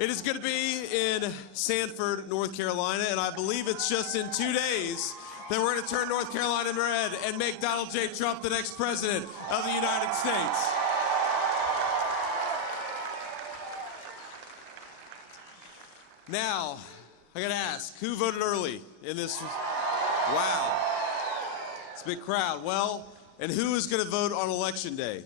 It is going to be in Sanford, North Carolina, and I believe it's just in 2 days that we're going to turn North Carolina red and make Donald J. Trump the next president of the United States. Now, I got to ask, who voted early in this? Wow. It's a big crowd. Well, and who is going to vote on Election Day?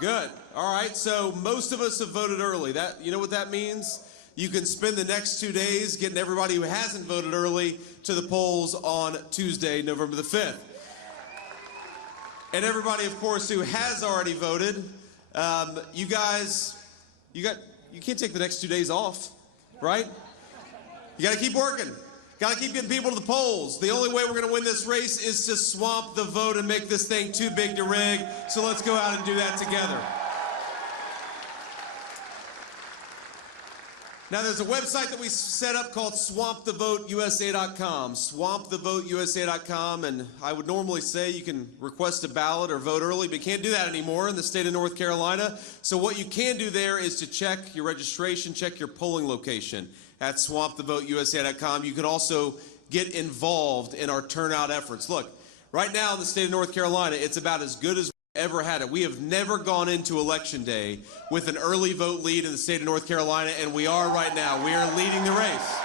Good. All right. So most of us have voted early. You know what that means? You can spend the next 2 days getting everybody who hasn't voted early to the polls on Tuesday, November the 5th. And everybody, of course, who has already voted, you guys, you can't take the next 2 days off, right? You got to keep working. Got to keep getting people to the polls. The only way we're going to win this race is to swamp the vote and make this thing too big to rig. So let's go out and do that together. Now, there's a website that we set up called swampthevoteusa.com, swampthevoteusa.com, and I would normally say you can request a ballot or vote early, but you can't do that anymore in the state of North Carolina. So what you can do there is to check your registration, check your polling location at swampthevoteusa.com. You can also get involved in our turnout efforts. Look, right now in the state of North Carolina, it's about as good as we've ever had it. We have never gone into Election Day with an early vote lead in the state of North Carolina, and we are right now. We are leading the race.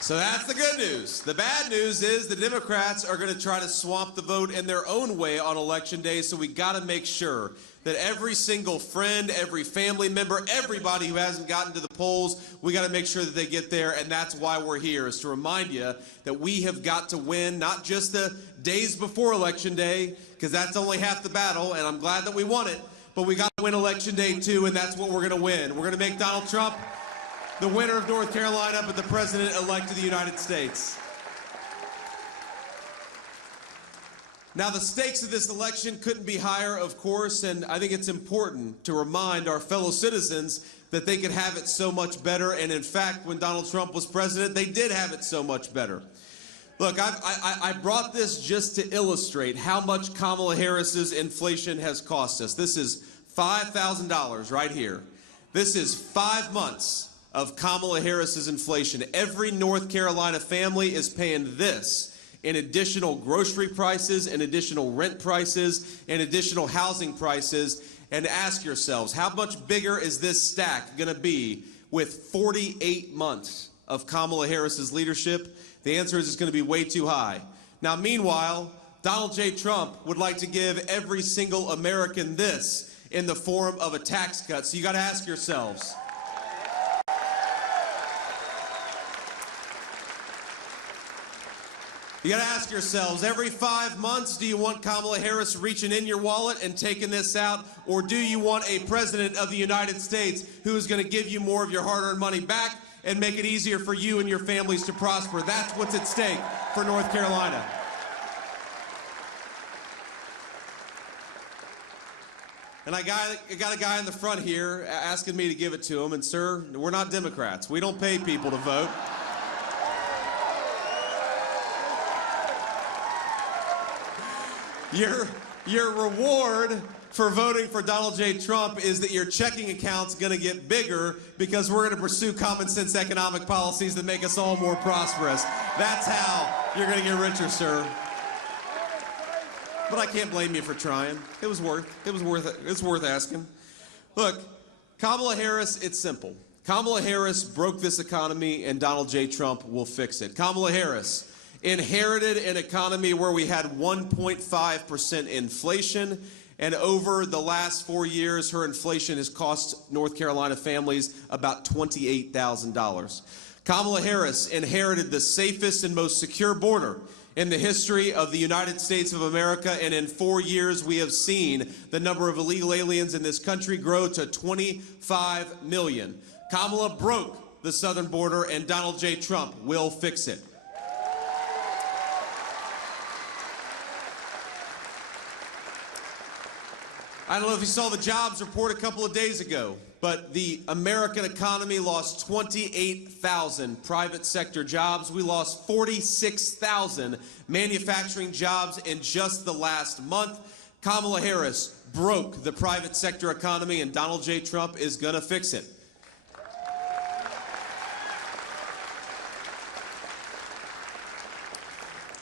So that's the good news. The bad news is the Democrats are going to try to swamp the vote in their own way on Election Day, so we got to make sure that every single friend, every family member, everybody who hasn't gotten to the polls, we got to make sure that they get there, and that's why we're here, is to remind you that we have got to win, not just the days before Election Day, because that's only half the battle, and I'm glad that we won it, but we got to win Election Day too, and that's what we're going to win. We're going to make Donald Trump the winner of North Carolina, but the president-elect of the United States. Now, the stakes of this election couldn't be higher, of course, and I think it's important to remind our fellow citizens that they could have it so much better, and in fact, when Donald Trump was president, they did have it so much better. Look, I brought this just to illustrate how much Kamala Harris's inflation has cost us. This is $5,000 right here. This is 5 months of Kamala Harris's inflation. Every North Carolina family is paying this in additional grocery prices, in additional rent prices, in additional housing prices. And ask yourselves, how much bigger is this stack going to be with 48 months of Kamala Harris's leadership? The answer is it's going to be way too high. Now, meanwhile, Donald J. Trump would like to give every single American this in the form of a tax cut. So you got to ask yourselves, you got to ask yourselves, every 5 months, do you want Kamala Harris reaching in your wallet and taking this out, or do you want a president of the United States who is going to give you more of your hard-earned money back and make it easier for you and your families to prosper? That's what's at stake for North Carolina. And I got a guy in the front here asking me to give it to him, and sir, we're not Democrats. We don't pay people to vote. Your reward for voting for Donald J. Trump is that your checking account's going to get bigger because we're going to pursue common sense economic policies that make us all more prosperous. That's how you're going to get richer, sir. But I can't blame you for trying. It's worth asking. Look, Kamala Harris, it's simple. Kamala Harris broke this economy, and Donald J. Trump will fix it. Kamala Harris inherited an economy where we had 1.5% inflation, and over the last 4 years, her inflation has cost North Carolina families about $28,000. Kamala Harris inherited the safest and most secure border in the history of the United States of America, and in 4 years, we have seen the number of illegal aliens in this country grow to 25 million. Kamala broke the southern border, and Donald J. Trump will fix it. I don't know if you saw the jobs report a couple of days ago, but the American economy lost 28,000 private sector jobs. We lost 46,000 manufacturing jobs in just the last month. Kamala Harris broke the private sector economy, and Donald J. Trump is going to fix it.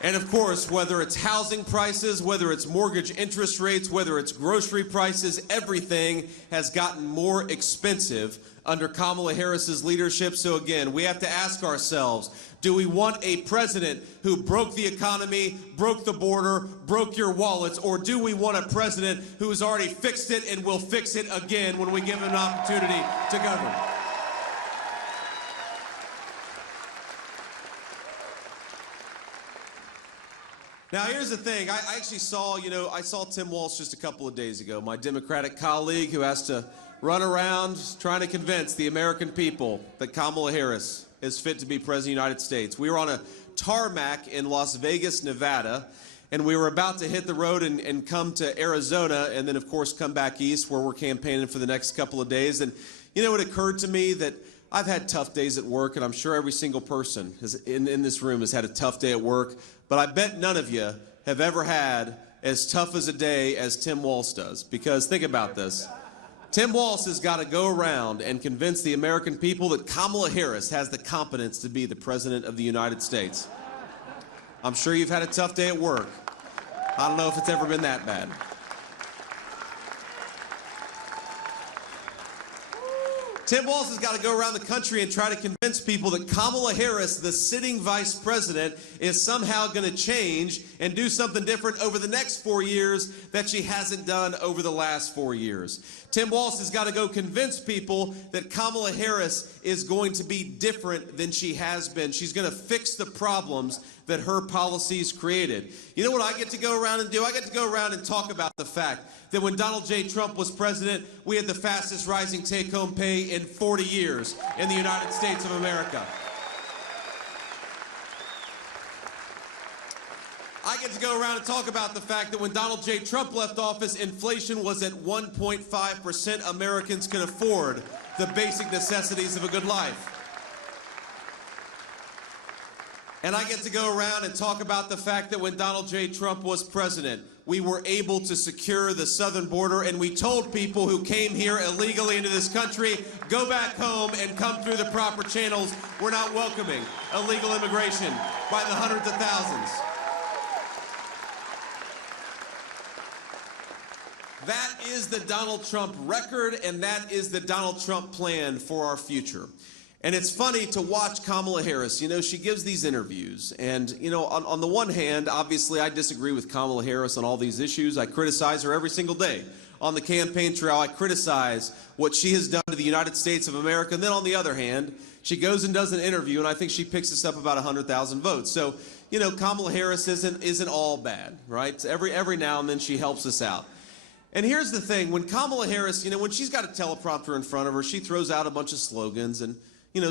And of course, whether it's housing prices, whether it's mortgage interest rates, whether it's grocery prices, everything has gotten more expensive under Kamala Harris's leadership. So again, we have to ask ourselves, do we want a president who broke the economy, broke the border, broke your wallets, or do we want a president who has already fixed it and will fix it again when we give him an opportunity to govern? Now, here's the thing. I actually saw, I saw Tim Walz just a couple of days ago, my Democratic colleague who has to run around trying to convince the American people that Kamala Harris is fit to be President of the United States. We were on a tarmac in Las Vegas, Nevada, and we were about to hit the road and come to Arizona and then, of course, come back east where we're campaigning for the next couple of days. And, it occurred to me that I've had tough days at work, and I'm sure every single person in this room has had a tough day at work. But I bet none of you have ever had as tough as a day as Tim Walz does. Because think about this. Tim Walz has got to go around and convince the American people that Kamala Harris has the competence to be the President of the United States. I'm sure you've had a tough day at work. I don't know if it's ever been that bad. Tim Walz has got to go around the country and try to convince people that Kamala Harris, the sitting vice president, is somehow going to change and do something different over the next 4 years that she hasn't done over the last 4 years. Tim Walz has got to go convince people that Kamala Harris is going to be different than she has been. She's going to fix the problems that her policies created. You know what I get to go around and do? I get to go around and talk about the fact that when Donald J. Trump was president, we had the fastest rising take-home pay in 40 years in the United States of America. I get to go around and talk about the fact that when Donald J. Trump left office, inflation was at 1.5%. Americans can afford the basic necessities of a good life. And I get to go around and talk about the fact that when Donald J. Trump was president, we were able to secure the southern border, and we told people who came here illegally into this country, go back home and come through the proper channels. We're not welcoming illegal immigration by the hundreds of thousands. That is the Donald Trump record, and that is the Donald Trump plan for our future. And it's funny to watch Kamala Harris. She gives these interviews. And, on the one hand, obviously, I disagree with Kamala Harris on all these issues. I criticize her every single day. On the campaign trail, I criticize what she has done to the United States of America. And then on the other hand, she goes and does an interview, and I think she picks us up about 100,000 votes. So, Kamala Harris isn't all bad, right? Every now and then she helps us out. And here's the thing. When Kamala Harris, when she's got a teleprompter in front of her, she throws out a bunch of slogans, and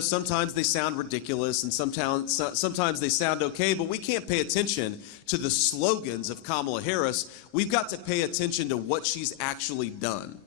sometimes they sound ridiculous and sometimes they sound okay, but we can't pay attention to the slogans of Kamala Harris. We've got to pay attention to what she's actually done.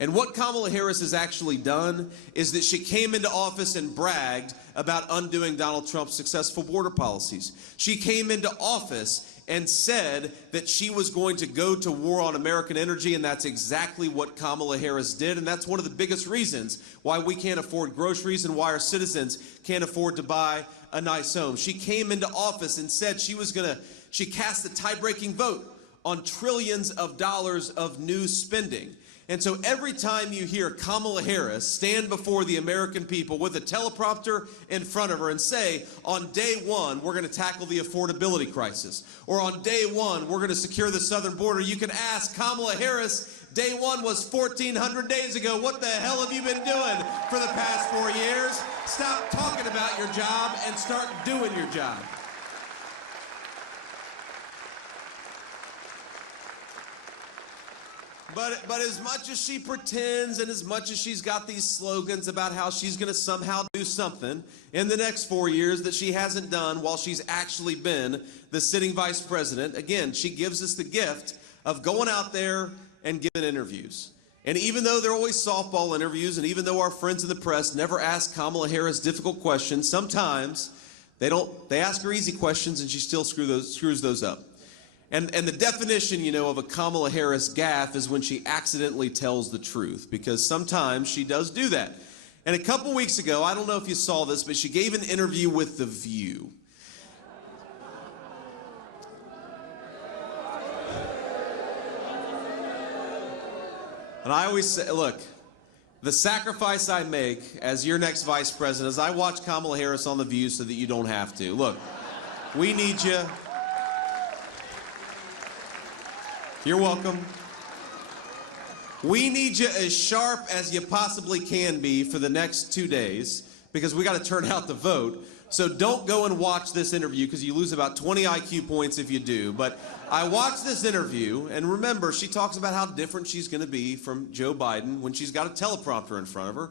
And what Kamala Harris has actually done is that she came into office and bragged about undoing Donald Trump's successful border policies. She came into office and said that she was going to go to war on American energy, and that's exactly what Kamala Harris did, and that's one of the biggest reasons why we can't afford groceries and why our citizens can't afford to buy a nice home. She came into office and said she cast a tie-breaking vote on trillions of dollars of new spending. And so every time you hear Kamala Harris stand before the American people with a teleprompter in front of her and say, on day one, we're going to tackle the affordability crisis, or on day one, we're going to secure the southern border, you can ask Kamala Harris, day one was 1,400 days ago. What the hell have you been doing for the past 4 years? Stop talking about your job and start doing your job. But as much as she pretends and as much as she's got these slogans about how she's going to somehow do something in the next 4 years that she hasn't done while she's actually been the sitting vice president, again, she gives us the gift of going out there and giving interviews. And even though they're always softball interviews, and even though our friends in the press never ask Kamala Harris difficult questions, sometimes they ask her easy questions and she still screws those up. And the definition, of a Kamala Harris gaffe is when she accidentally tells the truth, because sometimes she does do that. And a couple weeks ago, I don't know if you saw this, but she gave an interview with The View. And I always say, look, the sacrifice I make as your next vice president is I watch Kamala Harris on The View so that you don't have to. Look, we need you. You're welcome. We need you as sharp as you possibly can be for the next 2 days, because we got to turn out the vote. So don't go and watch this interview, because you lose about 20 IQ points if you do. But I watched this interview, and remember, she talks about how different she's going to be from Joe Biden when she's got a teleprompter in front of her.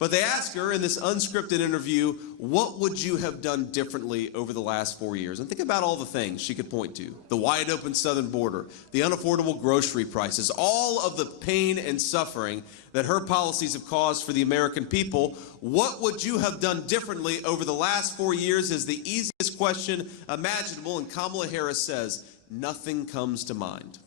But they ask her in this unscripted interview, what would you have done differently over the last 4 years? And think about all the things she could point to. The wide open southern border, the unaffordable grocery prices, all of the pain and suffering that her policies have caused for the American people. What would you have done differently over the last 4 years is the easiest question imaginable, and Kamala Harris says, nothing comes to mind.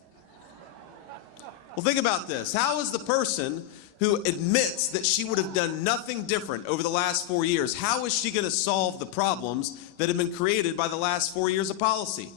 Well, think about this. How is the person who admits that she would have done nothing different over the last 4 years, how is she going to solve the problems that have been created by the last 4 years of policy?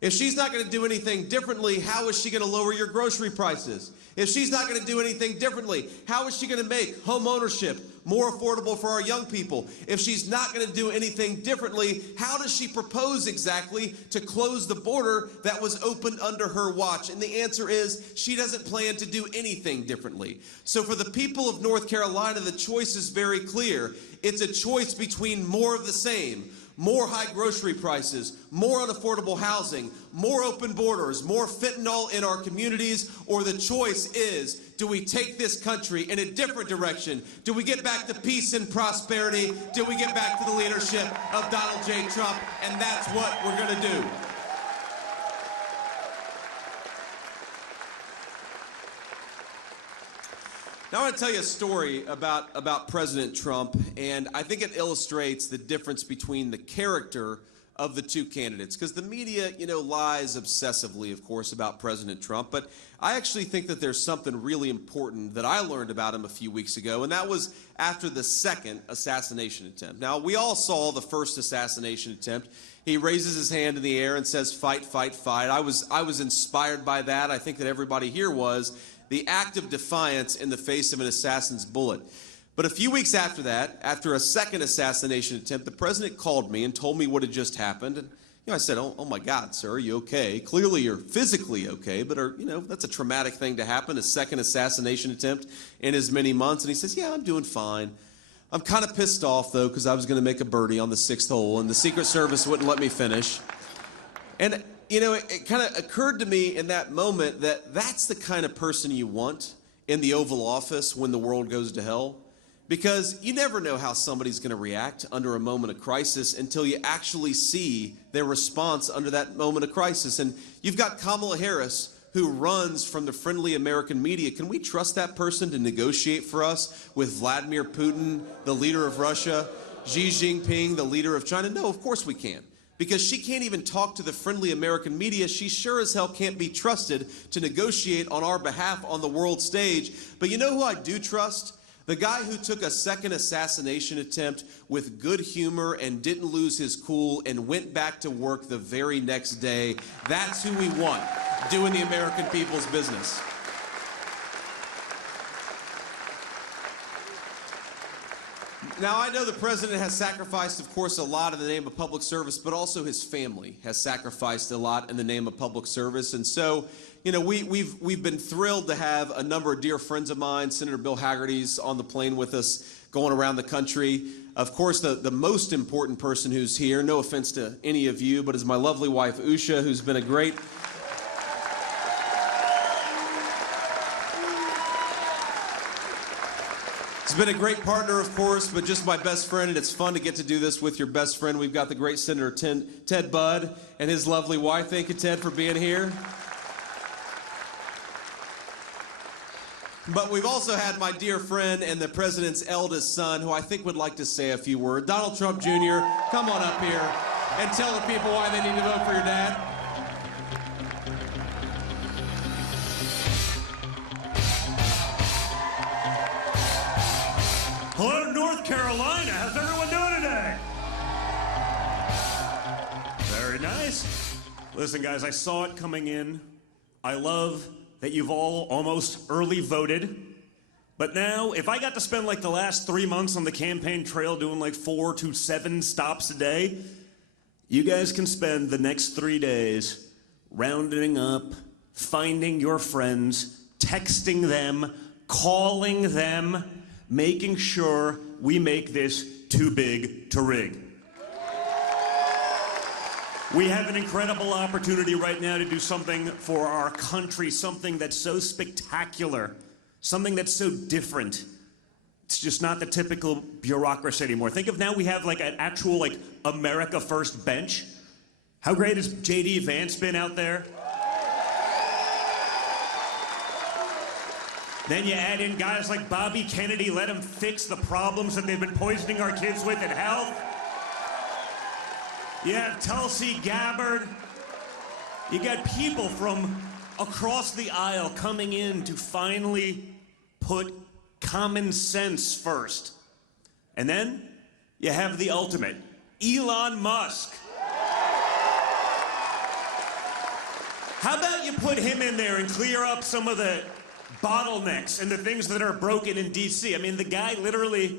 If she's not going to do anything differently, how is she going to lower your grocery prices? If she's not going to do anything differently, how is she going to make home ownership more affordable for our young people? If she's not going to do anything differently, how does she propose exactly to close the border that was opened under her watch? And the answer is she doesn't plan to do anything differently. So for the people of North Carolina, the choice is very clear. It's a choice between more of the same. More high grocery prices, more unaffordable housing, more open borders, more fentanyl in our communities, or the choice is, do we take this country in a different direction? Do we get back to peace and prosperity? Do we get back to the leadership of Donald J. Trump? And that's what we're going to do. Now I want to tell you a story about President Trump, and I think it illustrates the difference between the character of the two candidates, because the media, lies obsessively, of course, about President Trump, but I actually think that there's something really important that I learned about him a few weeks ago, and that was after the second assassination attempt. Now, we all saw the first assassination attempt. He raises his hand in the air and says, fight, fight, fight. I was inspired by that. I think that everybody here was. The act of defiance in the face of an assassin's bullet. But a few weeks after that, after a second assassination attempt, the president called me and told me what had just happened. And I said, oh my God, sir, are you okay? Clearly you're physically okay, but that's a traumatic thing to happen, a second assassination attempt in as many months. And he says, yeah, I'm doing fine. I'm kind of pissed off, though, because I was going to make a birdie on the 6th hole, and the Secret Service wouldn't let me finish. And it kind of occurred to me in that moment that that's the kind of person you want in the Oval Office when the world goes to hell. Because you never know how somebody's going to react under a moment of crisis until you actually see their response under that moment of crisis. And you've got Kamala Harris, who runs from the friendly American media. Can we trust that person to negotiate for us with Vladimir Putin, the leader of Russia, Xi Jinping, the leader of China? No, of course we can't. Because she can't even talk to the friendly American media. She sure as hell can't be trusted to negotiate on our behalf on the world stage. But you know who I do trust? The guy who took a second assassination attempt with good humor and didn't lose his cool and went back to work the very next day. That's who we want doing the American people's business. Now, I know the president has sacrificed, of course, a lot in the name of public service, but also his family has sacrificed a lot in the name of public service. And so, we've been thrilled to have a number of dear friends of mine. Senator Bill Hagerty's on the plane with us, going around the country. Of course, the most important person who's here, no offense to any of you, but is my lovely wife, Usha, who's been a great... He's been a great partner, of course, but just my best friend, and it's fun to get to do this with your best friend. We've got the great Senator Ted Budd and his lovely wife. Thank you, Ted, for being here. But we've also had my dear friend and the president's eldest son, who I think would like to say a few words. Donald Trump Jr., come on up here and tell the people why they need to vote for your dad. Hello, North Carolina. How's everyone doing today? Very nice. Listen, guys, I saw it coming in. I love that you've all almost early voted. But now, if I got to spend like the last 3 months on the campaign trail doing like 4 to 7 stops a day, you guys can spend the next 3 days rounding up, finding your friends, texting them, calling them, making sure we make this too big to rig. We have an incredible opportunity right now to do something for our country, something that's so spectacular, something that's so different. It's just not the typical bureaucracy anymore. Think of now we have like an actual like America First bench. How great has J.D. Vance been out there? Then you add in guys like Bobby Kennedy, let them fix the problems that they've been poisoning our kids with in health. You have Tulsi Gabbard. You got people from across the aisle coming in to finally put common sense first. And then you have the ultimate, Elon Musk. How about you put him in there and clear up some of the bottlenecks and the things that are broken in DC? I mean, the guy literally,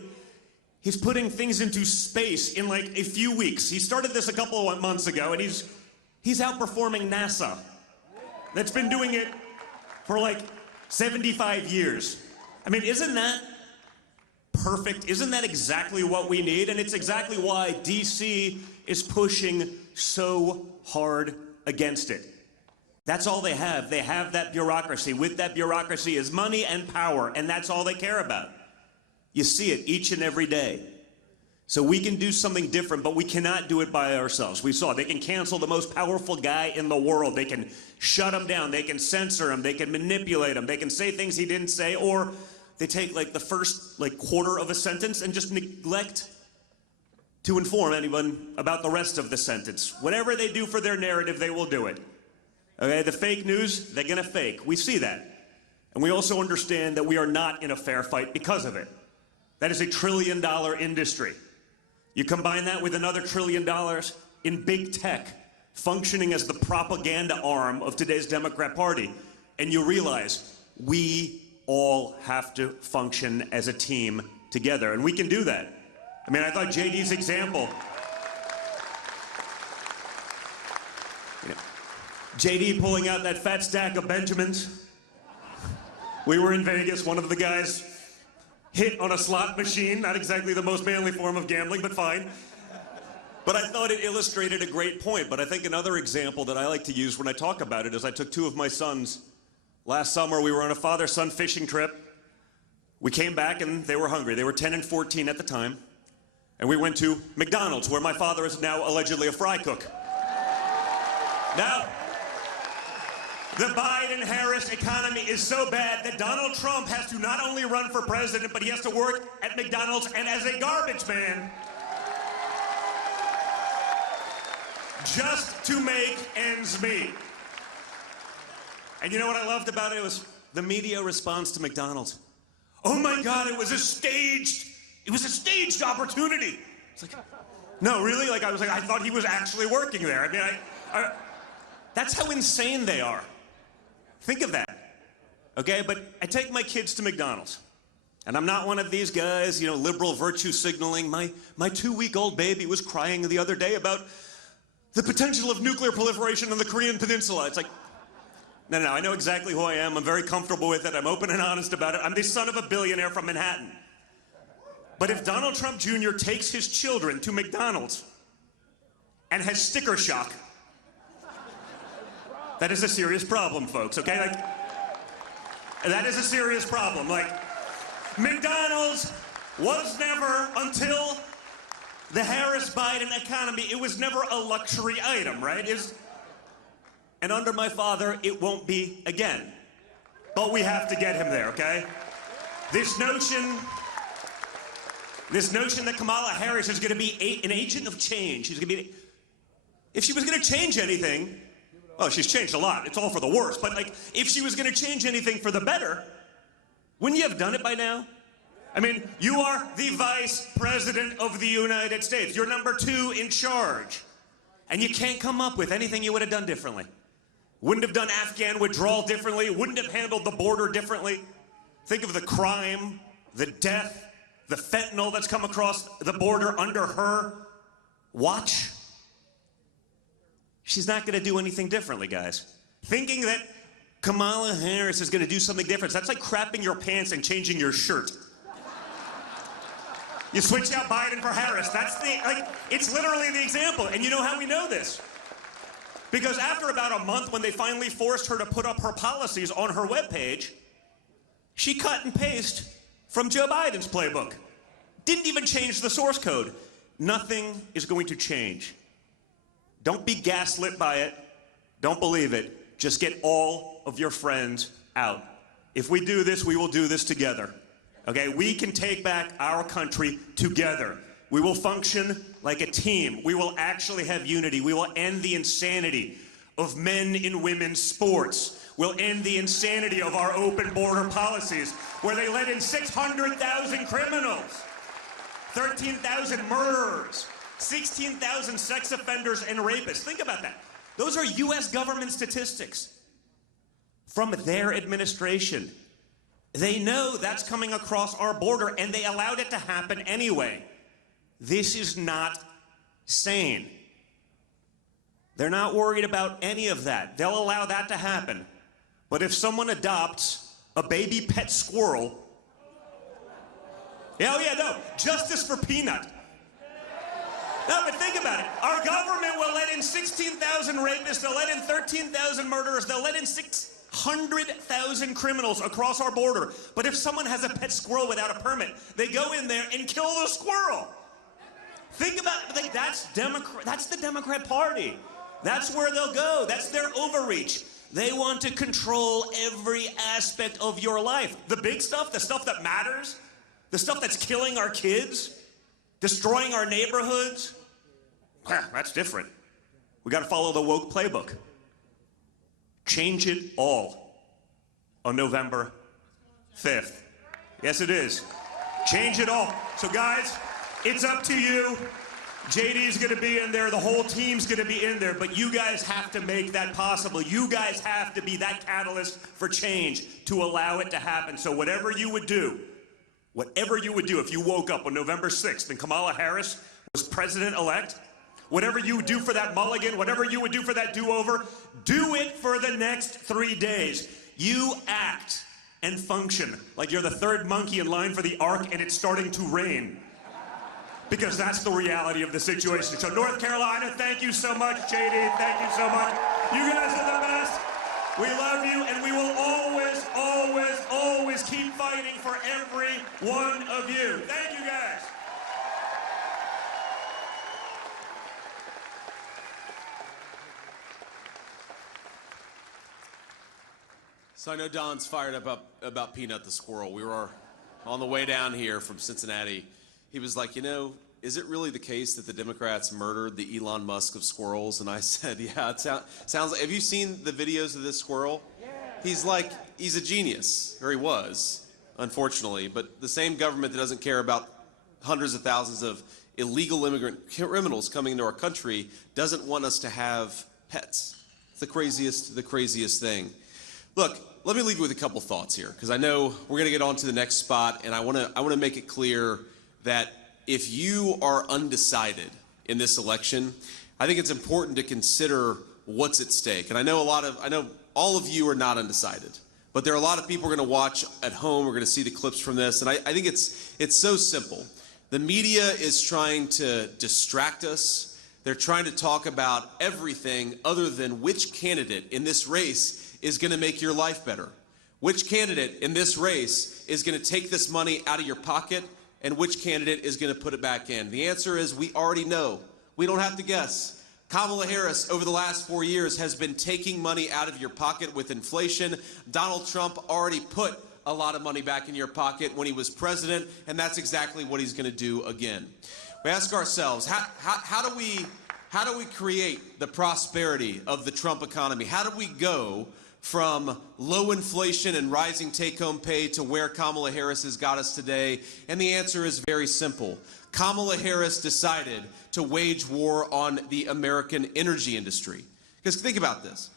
he's putting things into space in like a few weeks. He started this a couple of months ago, and he's outperforming NASA. That's been doing it for like 75 years. I mean, isn't that perfect? Isn't that exactly what we need? And it's exactly why DC is pushing so hard against it. That's all they have. They have that bureaucracy. With that bureaucracy is money and power, and that's all they care about. You see it each and every day. So we can do something different, but we cannot do it by ourselves. We saw they can cancel the most powerful guy in the world. They can shut him down. They can censor him. They can manipulate him. They can say things he didn't say, or they take like the first like quarter of a sentence and just neglect to inform anyone about the rest of the sentence. Whatever they do for their narrative, they will do it. Okay, the fake news, they're gonna fake. We see that. And we also understand that we are not in a fair fight because of it. That is $1 trillion industry. You combine that with another $1 trillion in big tech, functioning as the propaganda arm of today's Democrat Party, and you realize we all have to function as a team together, and we can do that. I mean, I thought JD's example, JD pulling out that fat stack of Benjamins. We were in Vegas, one of the guys hit on a slot machine, not exactly the most manly form of gambling, but fine. But I thought it illustrated a great point. But I think another example that I like to use when I talk about it is I took 2 of my sons. Last summer, we were on a father-son fishing trip. We came back and they were hungry. They were 10 and 14 at the time. And we went to McDonald's, where my father is now allegedly a fry cook. Now, the Biden-Harris economy is so bad that Donald Trump has to not only run for president, but he has to work at McDonald's and as a garbage man just to make ends meet. And you know what I loved about it? It was the media response to McDonald's. Oh my God, it was a staged opportunity. It's like, no, really? Like, I thought he was actually working there. I mean, that's how insane they are. Think of that, okay? But I take my kids to McDonald's, and I'm not one of these guys, you know, liberal virtue signaling. My 2-week-old baby was crying the other day about the potential of nuclear proliferation on the Korean Peninsula. It's like, no, I know exactly who I am. I'm very comfortable with it. I'm open and honest about it. I'm the son of a billionaire from Manhattan. But if Donald Trump Jr. takes his children to McDonald's and has sticker shock, that is a serious problem, folks, okay? Like, that is a serious problem. Like, McDonald's was never, until the Harris-Biden economy, it was never a luxury item, right? And under my father, it won't be again. But we have to get him there, okay? This notion that Kamala Harris is gonna be an agent of change. She's gonna be, if she was gonna change anything, oh, she's changed a lot. It's all for the worse. But like, if she was going to change anything for the better, wouldn't you have done it by now? I mean, you are the vice president of the United States. You're number 2 in charge. And you can't come up with anything you would have done differently. Wouldn't have done Afghan withdrawal differently. Wouldn't have handled the border differently. Think of the crime, the death, the fentanyl that's come across the border under her watch. She's not going to do anything differently, guys. Thinking that Kamala Harris is going to do something different, that's like crapping your pants and changing your shirt. You switch out Biden for Harris. It's literally the example. And you know how we know this? Because after about a month, when they finally forced her to put up her policies on her webpage, she cut and pasted from Joe Biden's playbook. Didn't even change the source code. Nothing is going to change. Don't be gaslit by it. Don't believe it. Just get all of your friends out. If we do this, we will do this together. Okay, we can take back our country together. We will function like a team. We will actually have unity. We will end the insanity of men in women's sports. We'll end the insanity of our open border policies, where they let in 600,000 criminals, 13,000 murderers, 16,000 sex offenders and rapists. Think about that. Those are U.S. government statistics from their administration. They know that's coming across our border, and they allowed it to happen anyway. This is not sane. They're not worried about any of that. They'll allow that to happen. But if someone adopts a baby pet squirrel, justice for Peanut. No, but think about it. Our government will let in 16,000 rapists, they'll let in 13,000 murderers, they'll let in 600,000 criminals across our border. But if someone has a pet squirrel without a permit, they go in there and kill the squirrel. Think about it. That's the Democrat Party. That's where they'll go. That's their overreach. They want to control every aspect of your life. The big stuff, the stuff that matters, the stuff that's killing our kids, destroying our neighborhoods. That's different. We got to follow the woke playbook. Change it all on November 5th. Yes, it is. Change it all. So, guys, it's up to you. JD's going to be in there. The whole team's going to be in there. But you guys have to make that possible. You guys have to be that catalyst for change to allow it to happen. So whatever you would do if you woke up on November 6th and Kamala Harris was president-elect, whatever you would do for that mulligan, whatever you would do for that do-over, do it for the next 3 days. You act and function like you're the third monkey in line for the ark and it's starting to rain. Because that's the reality of the situation. So North Carolina, thank you so much. JD, thank you so much. You guys are the best. We love you, and we will always, always, always keep fighting for every one of you. Thank you, guys. So I know Don's fired up about Peanut the squirrel. We were on the way down here from Cincinnati. He was like, is it really the case that the Democrats murdered the Elon Musk of squirrels? And I said, yeah, it sounds like, have you seen the videos of this squirrel? Yeah. He's a genius, or he was, unfortunately. But the same government that doesn't care about hundreds of thousands of illegal immigrant criminals coming into our country doesn't want us to have pets. It's the craziest thing. Look, let me leave you with a couple thoughts here, because I know we're going to get on to the next spot, and I want to make it clear that if you are undecided in this election, I think it's important to consider what's at stake. And I know all of you are not undecided, but there are a lot of people who are going to watch at home. We're going to see the clips from this, and I think it's so simple. The media is trying to distract us. They're trying to talk about everything other than which candidate in this race is going to make your life better. Which candidate in this race is going to take this money out of your pocket, and which candidate is going to put it back in? The answer is we already know. We don't have to guess. Kamala Harris, over the last 4 years, has been taking money out of your pocket with inflation. Donald Trump already put a lot of money back in your pocket when he was president, and that's exactly what he's going to do again. We ask ourselves, how do we create the prosperity of the Trump economy? How do we go from low inflation and rising take-home pay to where Kamala Harris has got us today? And the answer is very simple. Kamala Harris decided to wage war on the American energy industry. Because think about this.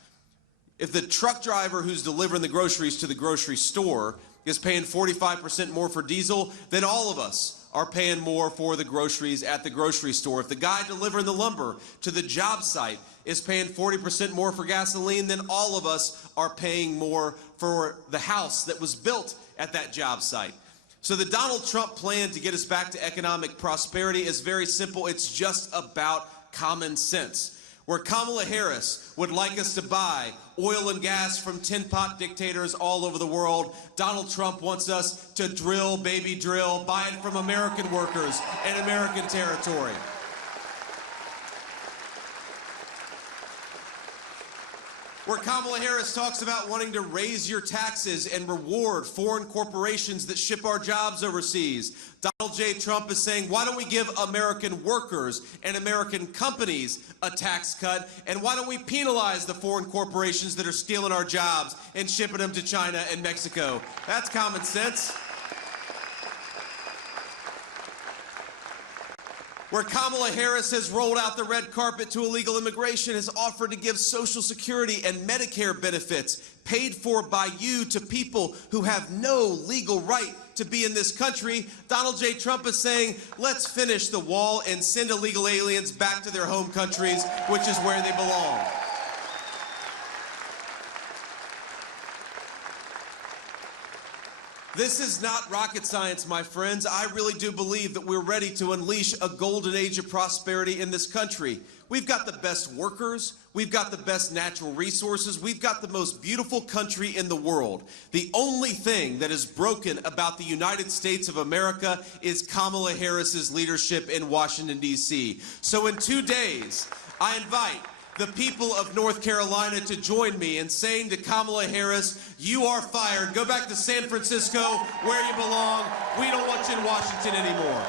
If the truck driver who's delivering the groceries to the grocery store is paying 45% more for diesel, then all of us are paying more for the groceries at the grocery store. If the guy delivering the lumber to the job site is paying 40% more for gasoline, then all of us are paying more for the house that was built at that job site. So the Donald Trump plan to get us back to economic prosperity is very simple. It's just about common sense. Where Kamala Harris would like us to buy oil and gas from tin pot dictators all over the world, Donald Trump wants us to drill, baby drill, buy it from American workers and American territory. Where Kamala Harris talks about wanting to raise your taxes and reward foreign corporations that ship our jobs overseas, Donald J. Trump is saying, why don't we give American workers and American companies a tax cut, and why don't we penalize the foreign corporations that are stealing our jobs and shipping them to China and Mexico? That's common sense. Where Kamala Harris has rolled out the red carpet to illegal immigration, has offered to give Social Security and Medicare benefits paid for by you to people who have no legal right to be in this country, Donald J. Trump is saying, let's finish the wall and send illegal aliens back to their home countries, which is where they belong. This is not rocket science, my friends. I really do believe that we're ready to unleash a golden age of prosperity in this country. We've got the best workers. We've got the best natural resources. We've got the most beautiful country in the world. The only thing that is broken about the United States of America is Kamala Harris's leadership in Washington, D.C. So in 2 days, I invite the people of North Carolina to join me in saying to Kamala Harris, you are fired. Go back to San Francisco where you belong. We don't want you in Washington anymore.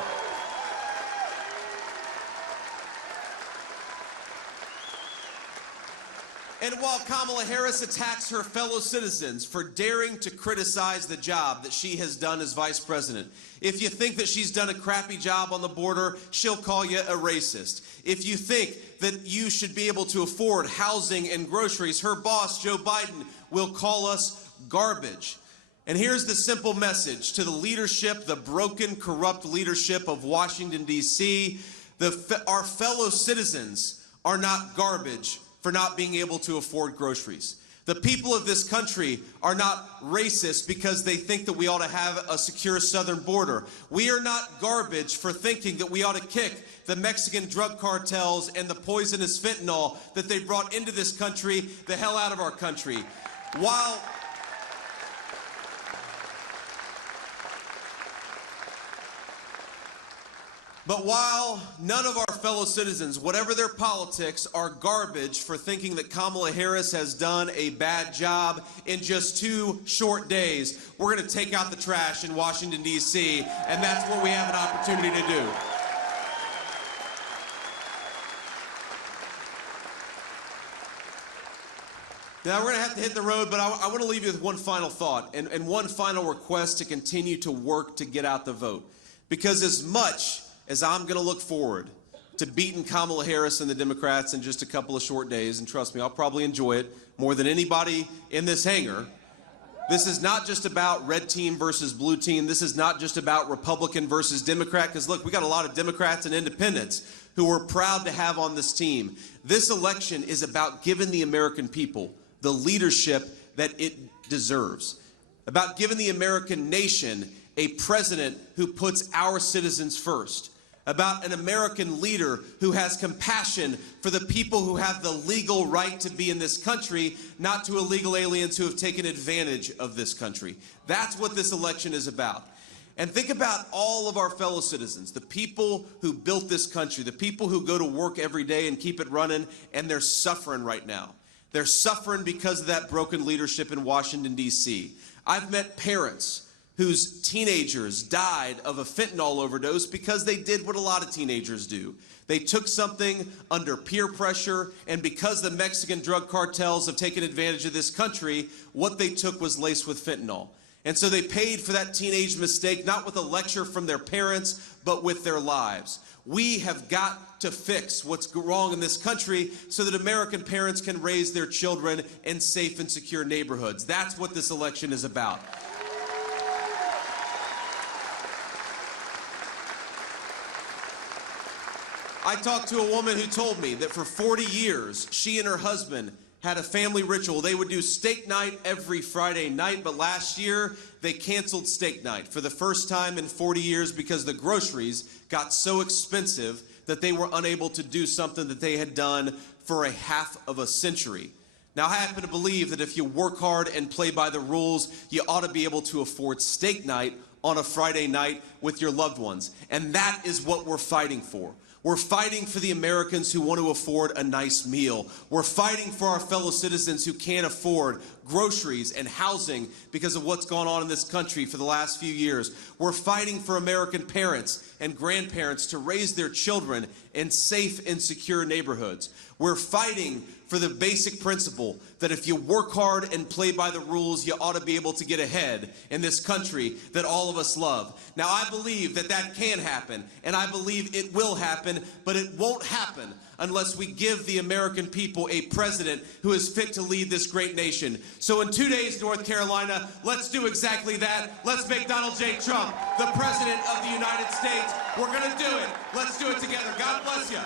And while Kamala Harris attacks her fellow citizens for daring to criticize the job that she has done as vice president, if you think that she's done a crappy job on the border, she'll call you a racist. If you think that you should be able to afford housing and groceries, her boss, Joe Biden, will call us garbage. And here's the simple message to the leadership, the broken, corrupt leadership of Washington, D.C. Our fellow citizens are not garbage for not being able to afford groceries. The people of this country are not racist because they think that we ought to have a secure southern border. We are not garbage for thinking that we ought to kick the Mexican drug cartels and the poisonous fentanyl that they brought into this country the hell out of our country. But while none of our fellow citizens, whatever their politics, are garbage for thinking that Kamala Harris has done a bad job, in just 2 short days, we're going to take out the trash in Washington, D.C., and that's what we have an opportunity to do. Now, we're going to have to hit the road, but I want to leave you with one final thought and one final request to continue to work to get out the vote. Because as much as I'm going to look forward to beating Kamala Harris and the Democrats in just a couple of short days, and trust me, I'll probably enjoy it more than anybody in this hangar, this is not just about red team versus blue team. This is not just about Republican versus Democrat, because look, we got a lot of Democrats and independents who we're proud to have on this team. This election is about giving the American people the leadership that it deserves, about giving the American nation a president who puts our citizens first, about an American leader who has compassion for the people who have the legal right to be in this country, not to illegal aliens who have taken advantage of this country. That's what this election is about. And think about all of our fellow citizens, the people who built this country, the people who go to work every day and keep it running, and they're suffering right now. They're suffering because of that broken leadership in Washington, D.C. I've met parents whose teenagers died of a fentanyl overdose because they did what a lot of teenagers do. They took something under peer pressure, and because the Mexican drug cartels have taken advantage of this country, what they took was laced with fentanyl. And so they paid for that teenage mistake, not with a lecture from their parents, but with their lives. We have got to fix what's wrong in this country so that American parents can raise their children in safe and secure neighborhoods. That's what this election is about. I talked to a woman who told me that for 40 years, she and her husband had a family ritual. They would do steak night every Friday night, but last year they canceled steak night for the first time in 40 years because the groceries got so expensive that they were unable to do something that they had done for a half of a century. Now, I happen to believe that if you work hard and play by the rules, you ought to be able to afford steak night on a Friday night with your loved ones. And that is what we're fighting for. We're fighting for the Americans who want to afford a nice meal. We're fighting for our fellow citizens who can't afford groceries and housing because of what's gone on in this country for the last few years. We're fighting for American parents and grandparents to raise their children in safe and secure neighborhoods. We're fighting for the basic principle that if you work hard and play by the rules, you ought to be able to get ahead in this country that all of us love. Now, I believe that that can happen, and I believe it will happen, but it won't happen unless we give the American people a president who is fit to lead this great nation. So in 2 days, North Carolina, let's do exactly that. Let's make Donald J. Trump the president of the United States. We're gonna do it. Let's do it together. God bless you.